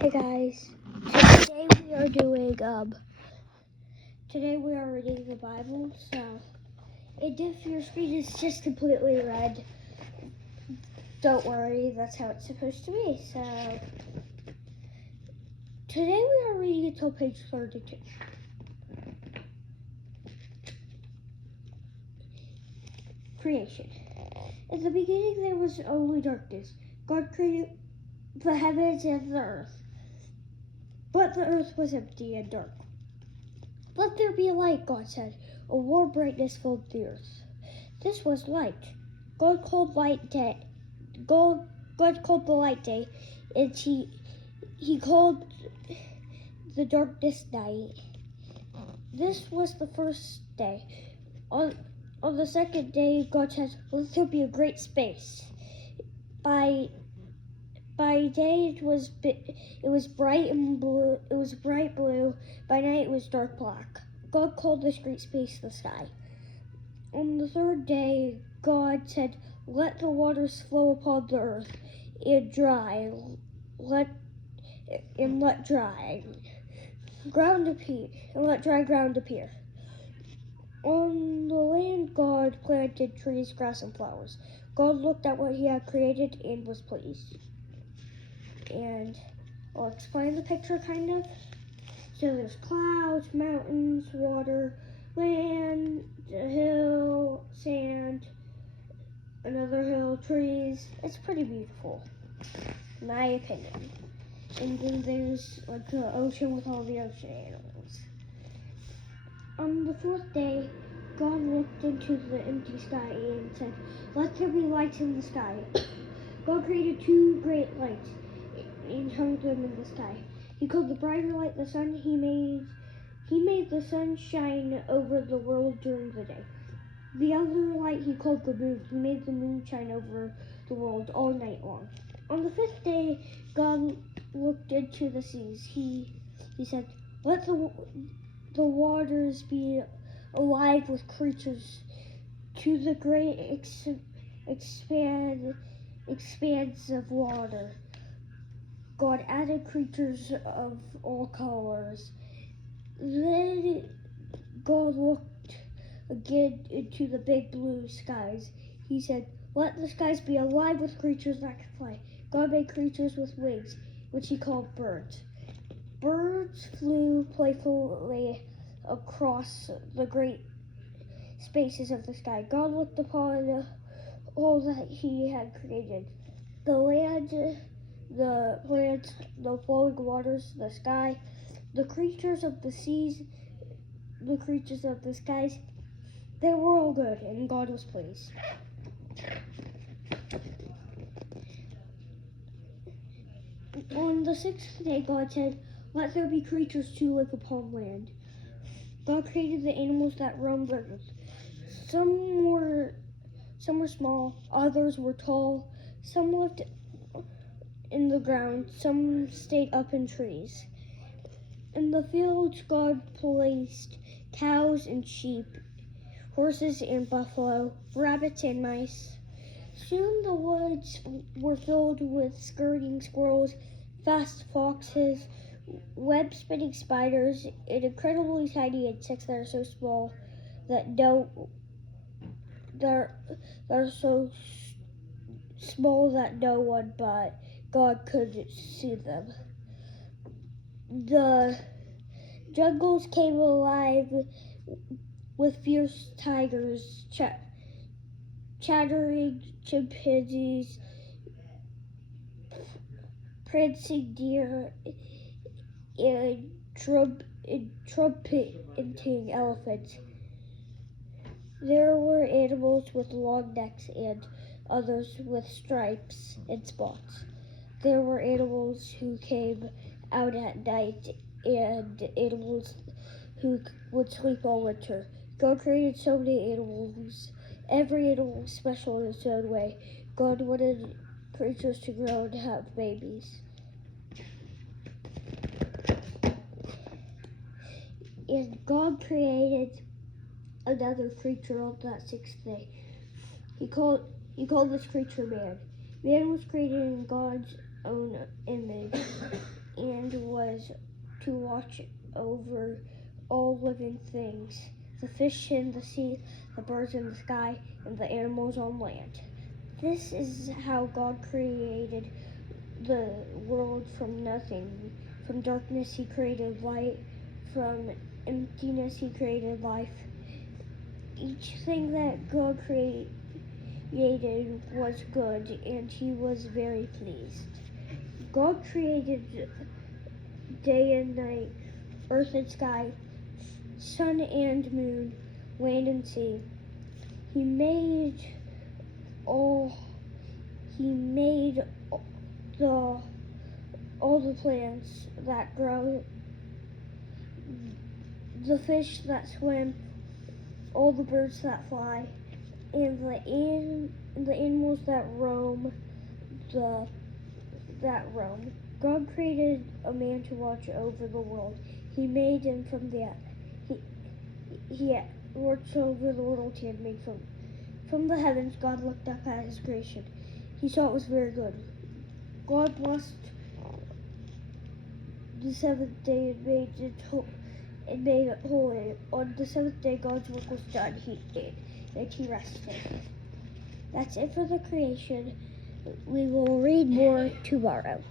Hey guys, today we are reading the Bible, so if your screen is just completely red, don't worry, that's how it's supposed to be. So today we are reading until page 32. Creation. In the beginning there was only darkness. God created the heavens and the earth, but the earth was empty and dark. Let there be light, God said. A warm brightness filled the earth. This was light. God called the light day, and he called the darkness night. This was the first day. On the second day, God said, "Let there be a great space." By day it was bright and blue. It was bright blue. By night it was dark black. God called this great space the sky. On the third day, God said, "Let the waters flow upon the earth and let dry ground appear. On the land, God planted trees, grass, and flowers. God looked at what he had created and was pleased. And I'll explain the picture kind of. So there's clouds, mountains, water, land, a hill, sand, another hill, trees. It's pretty beautiful, in my opinion. And then there's like the ocean with all the ocean animals. On the fourth day, God looked into the empty sky and said, "Let there be lights in the sky." God created two great lights and hung them in the sky. He called the brighter light the sun. He made the sun shine over the world during the day. The other light he called the moon. He made the moon shine over the world all night long. On the fifth day, God looked into the seas. He said, "Let the waters be alive with creatures to the great expanse of water." God added creatures of all colors. Then God looked again into the big blue skies. He said, "Let the skies be alive with creatures that can fly." God made creatures with wings, which he called birds. Birds flew playfully across the great spaces of the sky. God looked upon all that he had created. The land, the plants, the flowing waters, the sky, the creatures of the seas, the creatures of the skies, they were all good, and God was pleased. On the sixth day, God said, "Let there be creatures to live upon land." God created the animals that roamed the earth. Some were small, others were tall. Some lived in the ground, some stayed up in trees. In the fields, God placed cows and sheep, horses and buffalo, rabbits and mice. Soon the woods were filled with scurrying squirrels, fast foxes, web-spinning spiders, and incredibly tiny insects that are so small that no one but God could see them. The jungles came alive with fierce tigers, chattering chimpanzees, prancing deer, and trumpeting elephants. There were animals with long necks and others with stripes and spots. There were animals who came out at night and animals who would sleep all winter. God created so many animals. Every animal was special in its own way. God wanted creatures to grow and have babies. And God created another creature on that sixth day. He called this creature man. Man was created in God's own image, and to watch over all living things, the fish in the sea, the birds in the sky, and the animals on land. This is how God created the world from nothing. From darkness he created light, from emptiness he created life. Each thing that God created was good, and he was very pleased. God created day and night, earth and sky, sun and moon, land and sea. He made all the all the plants that grow, the fish that swim, all the birds that fly, and the animals that roam. God created a man to watch over the world. He made him from the he watched over the world he had made from the heavens. God looked up at his creation. He saw it was very good. God blessed the seventh day and made it holy. On the seventh day, God's work was done. And he rested. That's it for the creation. We will read more tomorrow.